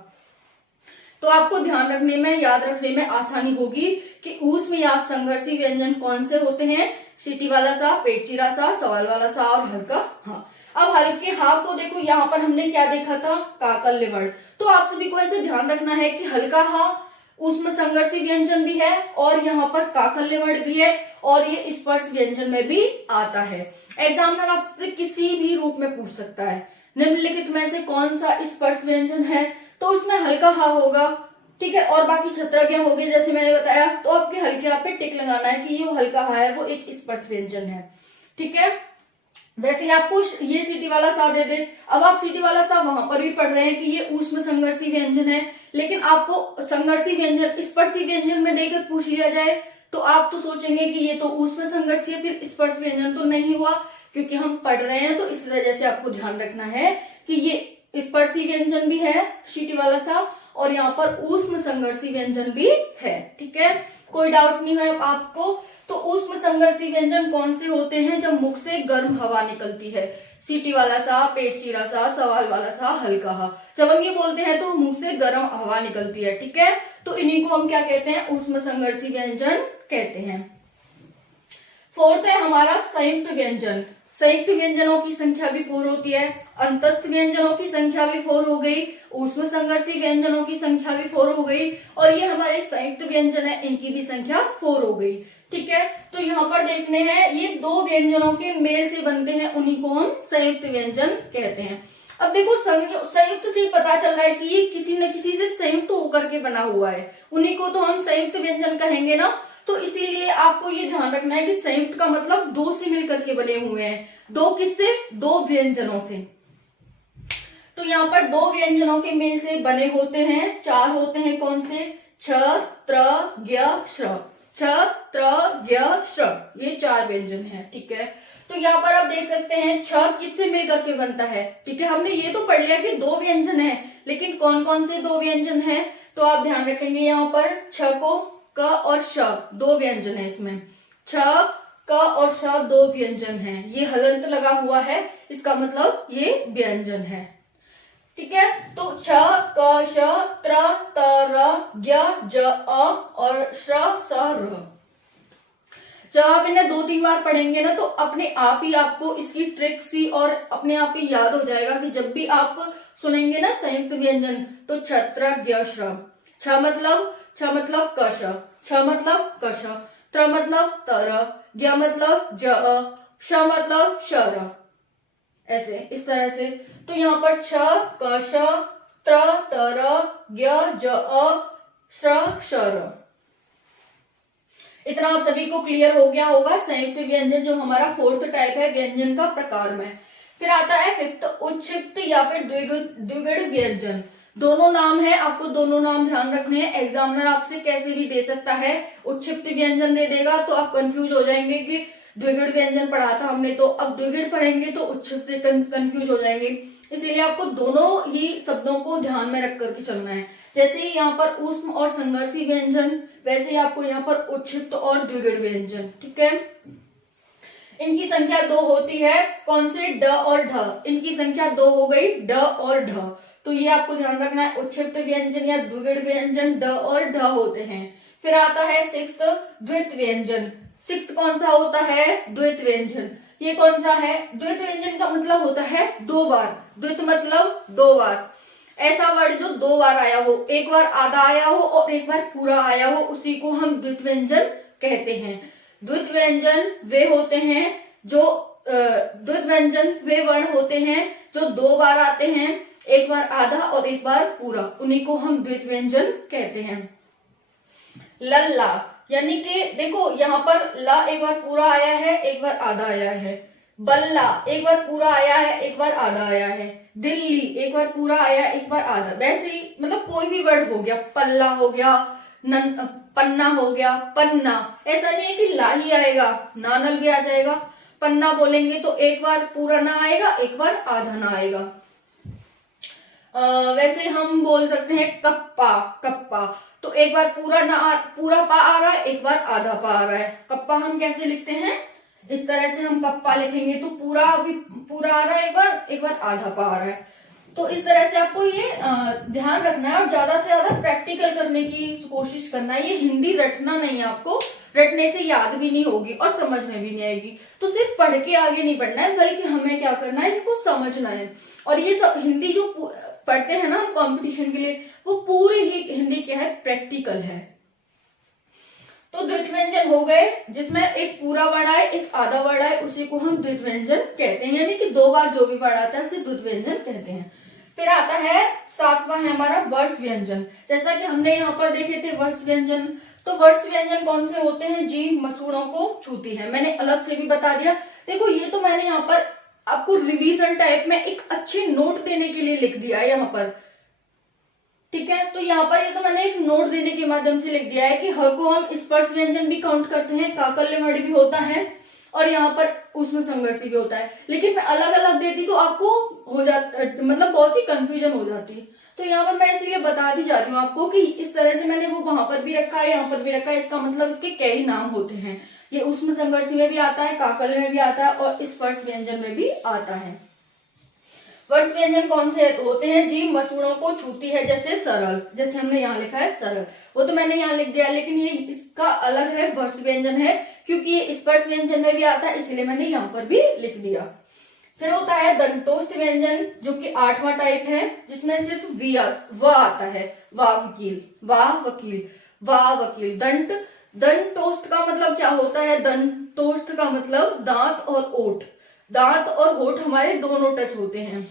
तो आपको ध्यान रखने में, याद रखने में आसानी होगी कि ऊष्म या संघर्षी व्यंजन कौन से होते हैं। सीटी वाला सा, पेट चीरा सा, सवाल वाला सा और हल्का हा। अब हल्के हा को देखो, यहाँ पर हमने क्या देखा था? काकल्य वर्ण। तो आप सभी को ऐसे ध्यान रखना है कि हल्का हा ऊष्म संघर्षी व्यंजन भी है और यहाँ पर काकल्य वर्ण भी है और ये स्पर्श व्यंजन में भी आता है। एग्जामिनर आपसे किसी भी रूप में पूछ सकता है, निम्नलिखित में से कौन सा स्पर्श व्यंजन है, तो उसमें हल्का हा होगा, ठीक है। और बाकी छत्रज्ञ हो गए जैसे मैंने बताया, तो आपके हल्के हा पे टिक लगाना है कि ये हल्का हा है, वो एक स्पर्श व्यंजन है, ठीक है। वैसे आपको ये सीटी वाला सा दे दे, अब आप सीटी वाला सा वहां पर भी पढ़ रहे हैं कि ये ऊष्म संघर्षी व्यंजन है, लेकिन आपको संघर्षी व्यंजन स्पर्शी व्यंजन में देकर पूछ लिया जाए तो आप तो सोचेंगे कि ये तो ऊष्म संघर्षी है, फिर स्पर्श व्यंजन तो नहीं हुआ, क्योंकि हम पढ़ रहे हैं। तो इस वजह से आपको ध्यान रखना है कि ये स्पर्शी व्यंजन भी है सीटी वाला सा और यहाँ पर ऊष्म संघर्षी व्यंजन भी है, ठीक है। कोई डाउट नहीं है आपको। तो ऊष्म संघर्षी व्यंजन कौन से होते हैं? जब मुख से गर्म हवा निकलती है, सीटी वाला सा, पेट चीरा सा, सवाल वाला सा, हल्का हा। जब हम ये बोलते हैं तो मुंह से गर्म हवा निकलती है, ठीक है। तो इन्हीं को हम क्या कहते हैं? ऊष्म संघर्षी व्यंजन कहते हैं। फोर्थ है हमारा संयुक्त व्यंजन। संयुक्त व्यंजनों की संख्या भी 4 होती है। अंतस्थ व्यंजनों की संख्या भी 4 हो गई, ऊष्म संघर्षी व्यंजनों की संख्या भी 4 हो गई और ये हमारे संयुक्त व्यंजन है, इनकी भी संख्या 4 हो गई, ठीक है। तो यहाँ पर देखने हैं, ये 2 व्यंजनों के मेल से बनते हैं, उन्हीं को हम संयुक्त व्यंजन कहते हैं। अब देखो संयुक्त से पता चल रहा है कि ये किसी न किसी से संयुक्त होकर के बना हुआ है, उन्हीं को तो हम संयुक्त व्यंजन कहेंगे ना। तो इसीलिए आपको ये ध्यान रखना है कि संयुक्त का मतलब 2 से मिलकर के बने हुए हैं। 2 किससे? 2 व्यंजनों से। तो यहाँ पर 2 व्यंजनों के मेल से बने होते हैं, 4 होते हैं। कौन से? छ, त्र, ज्ञ, श्र। छ, त्र, ज्ञ, श्र, ये 4 व्यंजन हैं, ठीक है। तो यहाँ पर आप देख सकते हैं छ किससे मिलकर के बनता है, ठीक है। हमने ये तो पढ़ लिया कि 2 व्यंजन है, लेकिन कौन कौन से 2 व्यंजन है? तो आप ध्यान रखेंगे यहाँ पर छ को क और श 2 व्यंजन है इसमें। छ, क और श 2 व्यंजन हैं, ये हलंत लगा हुआ है, इसका मतलब ये व्यंजन है, ठीक है। तो छ, क, श, त्र, त, र, ज्ञ, ज, अ और श्र, स, र। जब आप इन्हें 2-3 बार पढ़ेंगे ना तो अपने आप ही आपको इसकी ट्रिक सी और अपने आप ही याद हो जाएगा कि जब भी आप सुनेंगे ना संयुक्त व्यंजन तो छत्र, ज्ञ, श्र। छ मतलब छ मतलब कश, छ मतलब कश, त्र मतलब तर, ज्ञ मतलब ज, श मतलब शर, ऐसे इस तरह से। तो यहाँ पर छ, कश, त्र, तर, ज्ञ, ज, श, शर। इतना आप सभी को क्लियर हो गया होगा। संयुक्त व्यंजन जो हमारा फोर्थ टाइप है व्यंजन का प्रकार में। फिर आता है फिफ्थ, उच्छिक्त या फिर द्विगुण व्यंजन। दोनों नाम है, आपको दोनों नाम ध्यान रखने हैं। एग्जामिनर आपसे कैसे भी दे सकता है, उच्छिक्त व्यंजन दे देगा तो आप कंफ्यूज हो जाएंगे कि द्विगुण व्यंजन पढ़ा था हमने, तो अब द्विगुण पढ़ेंगे तो उच्छिक्त से कंफ्यूज हो जाएंगे। इसलिए आपको दोनों ही शब्दों को ध्यान में रख करके चलना है। जैसे ही यहाँ पर ऊष्म और संघर्षी व्यंजन, वैसे ही आपको यहाँ पर उच्छिक्त और द्विगुण व्यंजन। ठीक है, इनकी संख्या 2 होती है। कौन से? ड और ढ। इनकी संख्या 2 हो गई, ड और ढ। तो ये आपको ध्यान रखना है, उच्छिक्त व्यंजन या द्विगुण व्यंजन ड और ढ होते हैं। फिर आता है सिक्स्थ, द्वित व्यंजन। सिक्स्थ कौन सा होता है? द्वित व्यंजन। ये कौन सा है? द्वित व्यंजन का मतलब होता है 2 बार। द्वित मतलब 2 बार। ऐसा वर्ड जो 2 बार आया हो, एक बार आधा आया हो और एक बार पूरा आया हो, उसी को हम द्वित व्यंजन कहते हैं। द्वित व्यंजन वे होते हैं जो द्वित व्यंजन वे वर्ण होते हैं जो 2 बार आते हैं, एक बार आधा और एक बार पूरा, उन्हीं को हम द्वित व्यंजन कहते हैं। लल्ला, यानी कि देखो यहाँ पर ला एक बार पूरा आया है, एक बार आधा आया है। बल्ला एक बार पूरा आया है, एक बार आधा आया है। दिल्ली एक बार पूरा आया, एक बार आधा। वैसे ही मतलब कोई भी वर्ड हो गया, पल्ला हो गया, पन्ना हो गया, पन्ना। ऐसा नहीं है कि ला ही आएगा, नानल भी आ जाएगा। पन्ना बोलेंगे तो एक बार पूरा ना आएगा, एक बार आधा ना आएगा। वैसे हम बोल सकते हैं कप्पा, कप्पा तो एक बार पूरा पा आ रहा है, एक बार आधा पा आ रहा है। कप्पा हम कैसे लिखते हैं? इस तरह से हम कप्पा लिखेंगे तो पूरा अभी पूरा आ रहा है, एक बार आधा पा आ रहा है। तो इस तरह से आपको ये ध्यान रखना है और ज्यादा से ज्यादा प्रैक्टिकल करने की कोशिश करना है। ये हिंदी रटना नहीं है, आपको रटने से याद भी नहीं होगी और समझ में भी नहीं आएगी। तो सिर्फ पढ़ के आगे नहीं बढ़ना है, बल्कि हमें क्या करना है, इनको समझना है। और ये सब हिंदी जो पढ़ते हैं ना हम कॉम्पिटिशन के लिए, वो पूरी ही हिंदी क्या है, प्रैक्टिकल है। तो द्वित व्यंजन हो गए जिसमें एक पूरा वर्ण आए, एक आधा वर्ण आए, उसी को हम द्वित व्यंजन कहते हैं। यानी कि 2 बार जो भी वर्ण आता है उसे द्वित व्यंजन कहते हैं। फिर आता है 7वां है हमारा वर्ष व्यंजन। जैसा कि हमने यहाँ पर देखे थे वर्ष व्यंजन, तो वर्ष व्यंजन कौन से होते हैं? जीभ मसूड़ों को छूती है। मैंने अलग से भी बता दिया। देखो ये तो मैंने यहाँ पर आपको रिवीजन टाइप में एक अच्छे नोट देने के लिए लिख दिया है यहाँ पर। ठीक है, तो यहाँ पर ये तो मैंने एक नोट देने के माध्यम से लिख दिया है कि ह को हम स्पर्श व्यंजन भी काउंट करते हैं, काकल्य मणि भी होता है और यहाँ पर उसमें संघर्षी भी होता है। लेकिन मैं अलग अलग देती तो आपको हो जाता, मतलब बहुत ही कंफ्यूजन हो जाती। तो यहाँ पर मैं इसलिए बताती जा रही हूँ आपको कि इस तरह से मैंने वो वहां पर भी रखा है, यहाँ पर भी रखा है। इसका मतलब इसके कई नाम होते हैं। ये उसमें संघर्षी में भी आता है, काकल्य में भी आता है और स्पर्श व्यंजन में भी आता है। वर्ष व्यंजन कौन से होते हैं? जीभ मसूड़ों को छूती है, जैसे सरल, जैसे हमने यहाँ लिखा है सरल, वो तो मैंने यहाँ लिख दिया। लेकिन ये इसका अलग है, वर्ष व्यंजन है, क्योंकि ये स्पर्श व्यंजन में भी आता है, इसलिए मैंने यहाँ पर भी लिख दिया। फिर होता है दंतोष्ठ व्यंजन, जो कि 8वां टाइप है, जिसमें सिर्फ व आता है। वाह वकील, वाह वकील, वाह वकील। दंतोष्ठ का मतलब क्या होता है? दंतोष्ठ का मतलब दांत और ओठ। दांत और होठ हमारे दोनों टच होते हैं।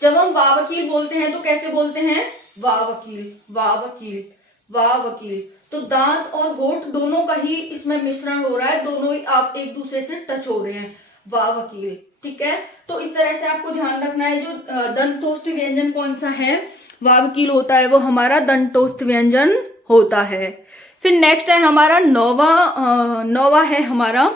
जब हम वाह वकील बोलते हैं तो कैसे बोलते हैं? वाह वकील, वाह वकील, वाह वकील। तो दांत और होठ दोनों का ही इसमें मिश्रण हो रहा है, दोनों ही आप एक दूसरे से टच हो रहे हैं, वाह वकील। ठीक है, तो इस तरह से आपको ध्यान रखना है। जो दंतोष्ठ व्यंजन कौन सा है? वाह वकील होता है, वो हमारा दंतोष्ठ व्यंजन होता है। फिर नेक्स्ट है हमारा नौवा है हमारा,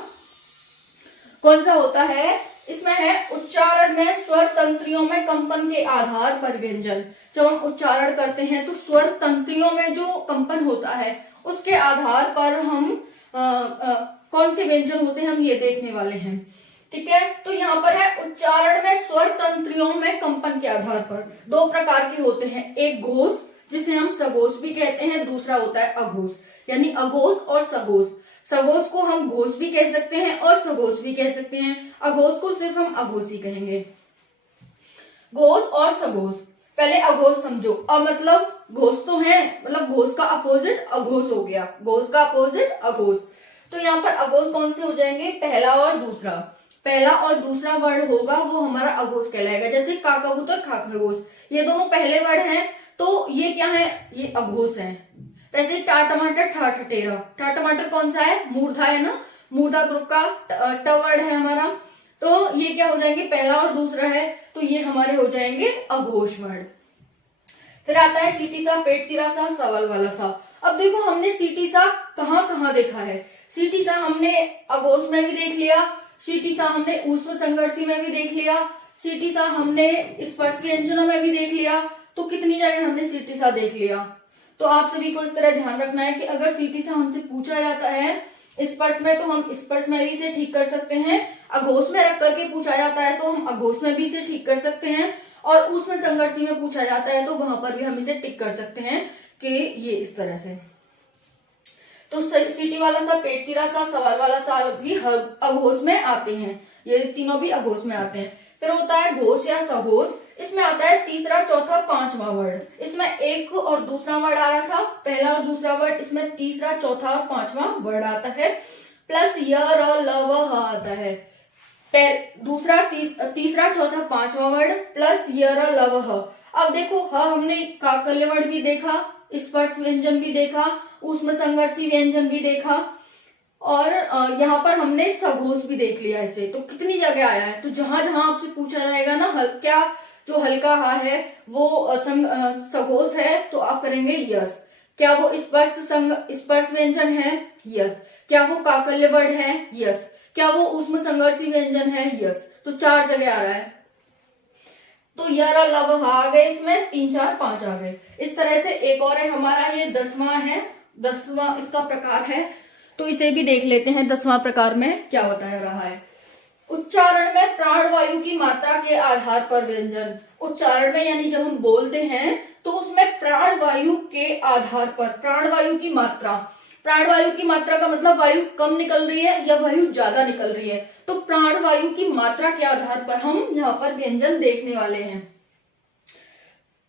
कौन सा होता है? इसमें है उच्चारण में स्वर तंत्रियों में कंपन के आधार पर व्यंजन। जब हम उच्चारण करते हैं तो स्वर तंत्रियों में जो कंपन होता है उसके आधार पर हम कौन से व्यंजन होते हैं हम ये देखने वाले हैं। ठीक है, तो यहाँ पर है उच्चारण में स्वर तंत्रियों में कंपन के आधार पर 2 प्रकार के होते हैं। एक घोष, जिसे हम सघोष भी कहते हैं, दूसरा होता है अघोष, यानी अघोष और सघोष। सघोष को हम घोष भी कह सकते हैं और सघोष भी कह सकते हैं। अघोष को सिर्फ हम अघोष ही कहेंगे। घोष और सघोष, पहले अघोष समझो। मतलब घोष तो है, मतलब घोष का अपोजिट अघोष हो गया, घोष का अपोजिट अघोष। तो यहाँ पर अघोष कौन से हो जाएंगे, पहला और दूसरा। पहला और दूसरा वर्ण होगा वो हमारा अघोष कहलाएगा। जैसे का कबूतर खा खरगोश, ये दोनों पहले वर्ण हैं, तो ये क्या है, ये अघोष है। वैसे टा टमाटर ठा ठटेरा, टा टमाटर कौन सा है, मूर्धा है ना, मूर्धा ग्रुप का ट वर्ड है हमारा। तो ये क्या हो जाएंगे, पहला और दूसरा है, तो ये हमारे हो जाएंगे अघोष वर्ण। फिर आता है सीटी सा, पेट चिरा सा, सवाल वाला सा। अब देखो हमने सीटी सा कहाँ कहाँ देखा है। सीटी सा हमने अघोष में भी देख लिया, सीटी सा हमने ऊष्म संघर्षी में भी देख लिया, सीटी सा हमने स्पर्श व्यंजनों में भी देख लिया। तो कितनी जगह हमने सीटी सा देख लिया। तो आप सभी को इस तरह ध्यान रखना है कि अगर सीटी सा हमसे पूछा जाता है स्पर्श में, तो हम स्पर्श में भी से ठीक कर सकते हैं। अघोष में रख करके पूछा जाता है तो हम अघोष में भी से ठीक कर सकते हैं। और उसमें संघर्षी में पूछा जाता है तो वहां पर भी हम इसे टिक कर सकते हैं कि ये इस तरह से। तो सीटी वाला सा, पेट चिरा सा, सवाल वाला सा भी अघोष में आते हैं, ये तीनों भी अघोष में आते हैं। फिर होता है घोष या सघोष, इसमें आता है तीसरा, चौथा, पांचवा वर्ड। इसमें एक और दूसरा वर्ड आ रहा था, पहला और दूसरा वर्ड, इसमें तीसरा, चौथा और पांचवा वर्ड आता है, प्लस य र ल व ह आता है। दूसरा, तीसरा, चौथा, पांचवा वर्ड प्लस य र ल व ह। अब देखो ह हमने काकल्य वर्ड भी देखा, स्पर्श व्यंजन भी देखा, ऊष्म संघर्षी व्यंजन भी देखा, और यहाँ पर हमने सघोष भी देख लिया इसे। तो कितनी जगह आया है। तो जहां जहां आपसे पूछा जाएगा ना क्या जो हल्का हा है वो सघोष है, तो आप करेंगे यस। क्या वो स्पर्श व्यंजन है, यस। क्या वो काकल्य वर्ड है, यस। क्या वो ऊष्म संघर्षी व्यंजन है, यस। तो 4 जगह आ रहा है। तो य र ल व ह आ गए, इसमें 3 4 5 आ गए। इस तरह से एक और है हमारा, ये 10वां है, 10वां इसका प्रकार है। तो इसे भी देख लेते हैं 10वां प्रकार में क्या होता रहा है। उच्चारण में प्राणवायु की मात्रा के आधार पर व्यंजन। उच्चारण में यानी जब हम बोलते हैं तो उसमें प्राणवायु के आधार पर, प्राणवायु की मात्रा, प्राणवायु की मात्रा का मतलब वायु कम निकल रही है या वायु ज्यादा निकल रही है। तो प्राणवायु की मात्रा के आधार पर हम यहाँ पर व्यंजन देखने वाले हैं।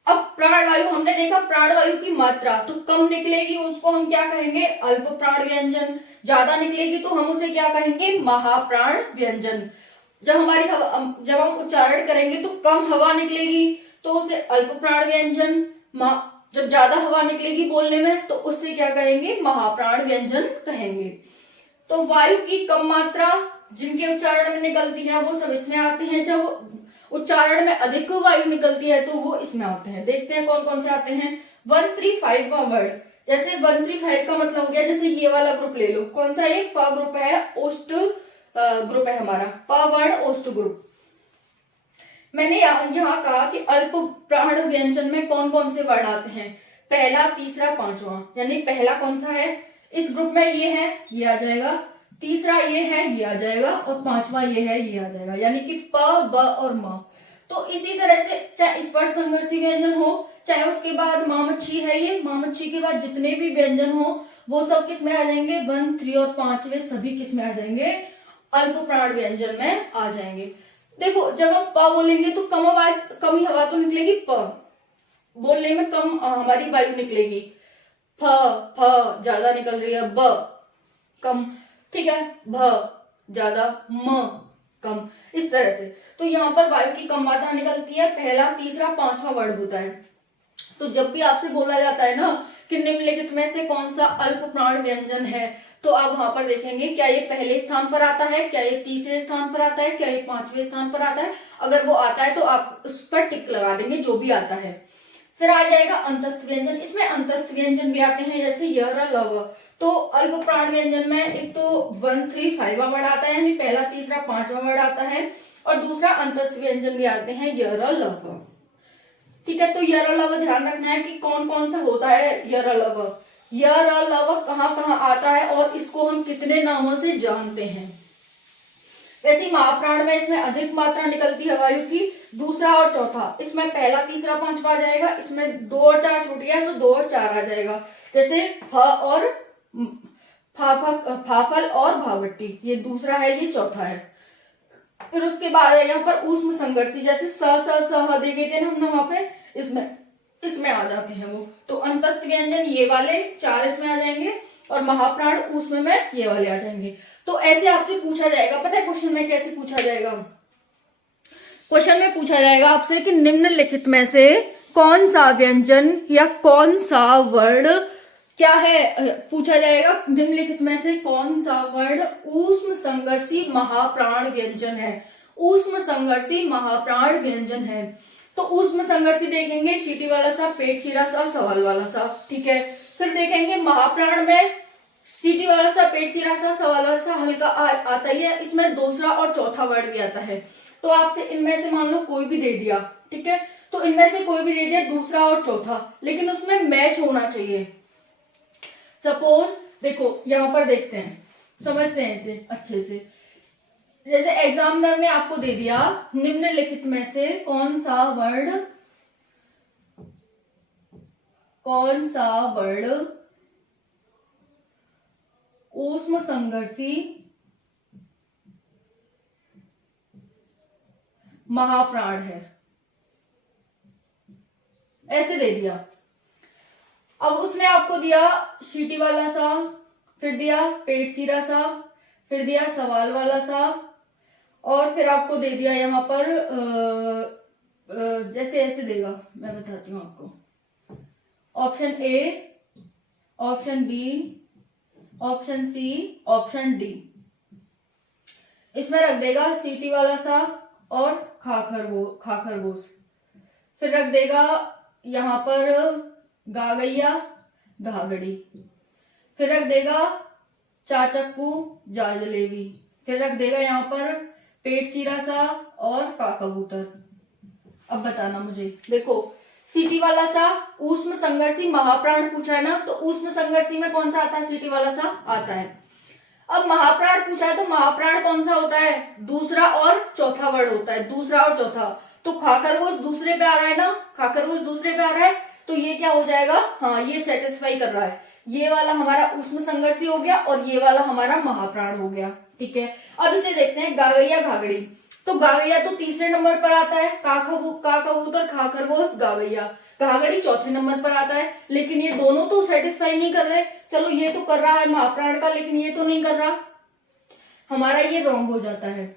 अब प्राणवायु हमने देखा, प्राणवायु की मात्रा तो कम निकलेगी, उसको हम क्या कहेंगे, अल्प प्राण व्यंजन। ज्यादा निकलेगी तो हम उसे क्या कहेंगे, महाप्राण व्यंजन। जब हम उच्चारण करेंगे तो कम हवा निकलेगी तो उसे अल्प प्राण व्यंजन। जब ज्यादा हवा निकलेगी बोलने में तो उससे क्या कहेंगे, महाप्राण व्यंजन कहेंगे। तो वायु की कम मात्रा जिनके उच्चारण में निकलती है वो सब इसमें आते हैं। जब उच्चारण में अधिक वायु निकलती है तो वो इसमें आते हैं। देखते हैं कौन कौन से आते हैं। 135 वर्ड, जैसे 135 का मतलब हो गया, जैसे ये वाला ग्रुप ले लो, कौन सा ये, प ग्रुप है, ओष्ठ ग्रुप है हमारा, प वर्ण ओष्ठ ग्रुप। मैंने यहाँ कहा कि अल्प प्राण व्यंजन में कौन कौन से वर्ण आते हैं, पहला, तीसरा, पांचवा। यानी पहला कौन सा है, इस ग्रुप में ये है, ये आ जाएगा, तीसरा ये है, ये आ जाएगा, और पांचवा ये है, ये आ जाएगा। यानी कि प, ब और म। तो इसी तरह से चाहे स्पर्श संघर्षी व्यंजन हो, चाहे उसके बाद माँ मच्छी है, ये माँ मच्छी के बाद जितने भी व्यंजन हो वो सब किस में आ जाएंगे, 1, 3 और 5वें सभी किस में आ जाएंगे, अल्प प्राण व्यंजन में आ जाएंगे। देखो जब हम प बोलेंगे तो कम ही हवा तो निकलेगी, प बोलने में कम हमारी वायु निकलेगी, फ ज्यादा निकल रही है, ब कम, ठीक है, भ ज्यादा, म कम, इस तरह से। तो यहाँ पर वायु की कम मात्रा निकलती है, पहला, तीसरा, पांचवा वर्ड होता है। तो जब भी आपसे बोला जाता है ना कि निम्नलिखित में से कौन सा अल्प प्राण व्यंजन है, तो आप वहां पर देखेंगे क्या ये पहले स्थान पर आता है, क्या ये तीसरे स्थान पर आता है, क्या ये 5वें स्थान पर आता है। अगर वो आता है तो आप उस पर टिक लगा देंगे, जो भी आता है। फिर आ जाएगा अंतस्थ व्यंजन, इसमें अंतस्थ व्यंजन भी आते हैं, जैसे य र ल व। तो अल्प प्राण व्यंजन में एक तो 135 वर्ड आता है, यानी पहला, तीसरा, पांचवा वर्ड आता है, और दूसरा अंतस्थ व्यंजन भी आते हैं, य र ल व। ठीक है, तो य र ल व ध्यान रखना है कि कौन कौन सा होता है य र ल व। य र ल व कहाँ कहाँ आता है और इसको हम कितने नामों से जानते हैं। वैसे महाप्राण में इसमें अधिक मात्रा निकलती है वायु की, दूसरा और चौथा, इसमें पहला, तीसरा, पांचवा आ जाएगा, इसमें 2 और 4 छूट गया तो 2 और 4 आ जाएगा। जैसे फाफल और भावट्टी, ये दूसरा है, ये चौथा है। फिर उसके उसके बाद है यहाँ पर ऊष्म संघर्षी, जैसे स देखे थे ना हमने वहां पे, इसमें आ जाते हैं वो। तो अंतस्थ व्यंजन ये वाले 4 इसमें आ जाएंगे और महाप्राण ऊष्म में ये वाले आ जाएंगे। तो ऐसे आपसे पूछा जाएगा, पता है क्वेश्चन में कैसे पूछा जाएगा? क्वेश्चन में पूछा जाएगा आपसे कि निम्नलिखित में से कौन सा व्यंजन या कौन सा वर्ण क्या है, पूछा जाएगा निम्नलिखित में से कौन सा वर्ण ऊष्म संघर्षी महाप्राण व्यंजन है, ऊष्म संघर्षी महाप्राण व्यंजन है। तो ऊष्म संघर्षी देखेंगे सीटी वाला सा, पेट चीरा सा, सवाल वाला सा, ठीक है। फिर देखेंगे महाप्राण में सीटी वाला सा, पेट चीरा सा, सवाल वाला सा हल्का आता ही है, इसमें दूसरा और चौथा वर्ड भी आता है। तो आपसे इनमें से मान लो कोई भी दे दिया, ठीक है, तो इनमें से कोई भी दे दिया दूसरा और चौथा, लेकिन उसमें मैच होना चाहिए। सपोज देखो यहां पर देखते हैं, समझते हैं इसे अच्छे से। जैसे एग्जामिनर ने आपको दे दिया निम्नलिखित में से कौन सा वर्ण ऊष्म संघर्षी महाप्राण है, ऐसे दे दिया। अब उसने आपको दिया सीटी वाला सा, फिर दिया पेट चीरा सा, फिर दिया सवाल वाला सा, और फिर आपको दे दिया यहाँ पर जैसे ऐसे देगा, मैं बताती हूँ आपको। Option A, option B, option C, option D, इसमें रख देगा सीटी वाला सा और खा खरगोश। फिर रख देगा यहाँ पर गागैया घागड़ी, फिर रख देगा चाचक्कू जा जलेबी, फिर रख देगा यहाँ पर पेट चीरा सा और का कबूतर। अब बताना मुझे, देखो सीटी वाला सा ऊष्म संघर्षी महाप्राण पूछा है ना, तो ऊष्म संघर्षी में कौन सा आता है? सीटी वाला सा आता है। अब महाप्राण पूछा है तो महाप्राण कौन सा होता है? दूसरा और चौथा वर्ड होता है, दूसरा और चौथा। तो खाखरगोश दूसरे पे आ रहा है ना, खाखरगोश दूसरे पे आ रहा है, तो ये क्या हो जाएगा? हाँ, ये सेटिस्फाई कर रहा है। ये वाला हमारा ऊष्म संघर्षी हो गया और ये वाला हमारा महाप्राण हो गया, ठीक है। अब इसे देखते हैं गागैया घागड़ी। तो गागैया तो तीसरे नंबर पर आता है, का कबूतर, खा खरगोश, गागैया। घागड़ी चौथे नंबर पर आता है, लेकिन ये दोनों तो सेटिस्फाई नहीं कर रहे। चलो ये तो कर रहा है महाप्राण का, लेकिन ये तो नहीं कर रहा, हमारा ये रॉन्ग हो जाता है।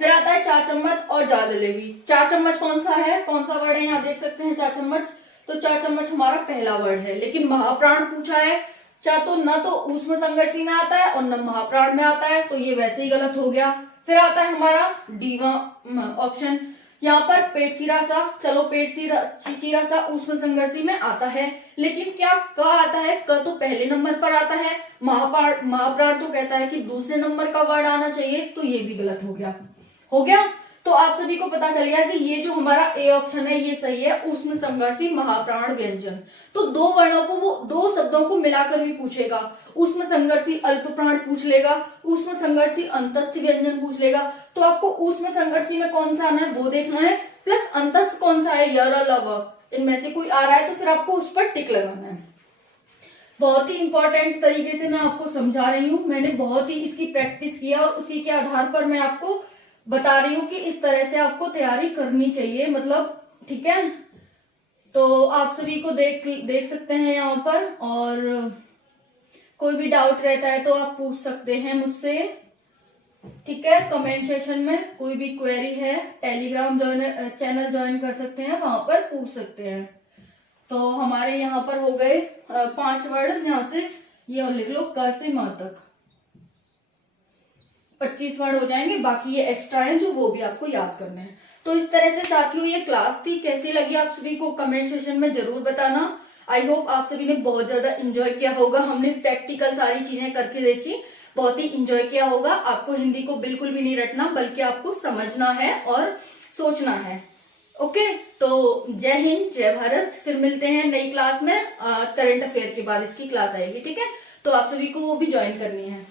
फिर आता है चाचम्मच और जा जलेबी। चाचम्मच कौन सा है, कौन सा वर्ड है? यहाँ देख सकते हैं चाचम्मच। तो चाचम्मच हमारा पहला वर्ड है, लेकिन महाप्राण पूछा है, चा तो न तो ऊष्म संघर्षी में आता है और न महाप्राण में आता है, तो ये वैसे ही गलत हो गया। फिर आता है हमारा डीवा ऑप्शन, यहाँ पर पेट चीरा सा। चलो पेट चीरा सा ऊष्म संघर्षी में आता है, लेकिन क्या क आता है? क तो पहले नंबर पर आता है, महाप्राण तो कहता है कि दूसरे नंबर का वर्ड आना चाहिए, तो ये भी गलत हो गया। तो आप सभी को पता चल गया कि ये जो हमारा ए ऑप्शन है ये सही है, ऊष्म संघर्षी महाप्राण व्यंजन। तो दो वर्णों को, वो दो शब्दों को मिलाकर भी पूछेगा। ऊष्म संघर्षी अल्प प्राण पूछ लेगा, ऊष्म संघर्षी अंतस्थ व्यंजन पूछ लेगा। तो आपको ऊष्म संघर्षी में कौन सा आना है वो देखना है, प्लस अंतस्थ कौन सा है, यर और लव, इनमें से कोई आ रहा है तो फिर आपको उस पर टिक लगाना है। बहुत ही इंपॉर्टेंट तरीके से मैं आपको समझा रही हूँ, मैंने बहुत ही इसकी प्रैक्टिस किया और उसी के आधार पर मैं आपको बता रही हूँ कि इस तरह से आपको तैयारी करनी चाहिए, मतलब ठीक है। तो आप सभी को देख सकते हैं यहाँ पर, और कोई भी डाउट रहता है तो आप पूछ सकते हैं मुझसे, ठीक है। कमेंट सेक्शन में कोई भी क्वेरी है, टेलीग्राम चैनल ज्वाइन कर सकते हैं, वहां पर पूछ सकते हैं। तो हमारे यहाँ पर हो गए 5 वर्ड, यहाँ से ये और लिख लो, क से म तक 25 वर्ड हो जाएंगे, बाकी ये एक्स्ट्रा हैं जो वो भी आपको याद करने हैं। तो इस तरह से साथियों ये क्लास थी, कैसी लगी आप सभी को कमेंट सेक्शन में जरूर बताना। आई होप आप सभी ने बहुत ज्यादा एंजॉय किया होगा, हमने प्रैक्टिकल सारी चीजें करके देखी, बहुत ही एंजॉय किया होगा। आपको हिंदी को बिल्कुल भी नहीं रटना, बल्कि आपको समझना है और सोचना है। ओके, तो जय हिंद, जय भारत। फिर मिलते हैं नई क्लास में, करंट अफेयर के बाद इसकी क्लास आएगी, ठीक है। तो आप सभी को वो भी ज्वाइन करनी है।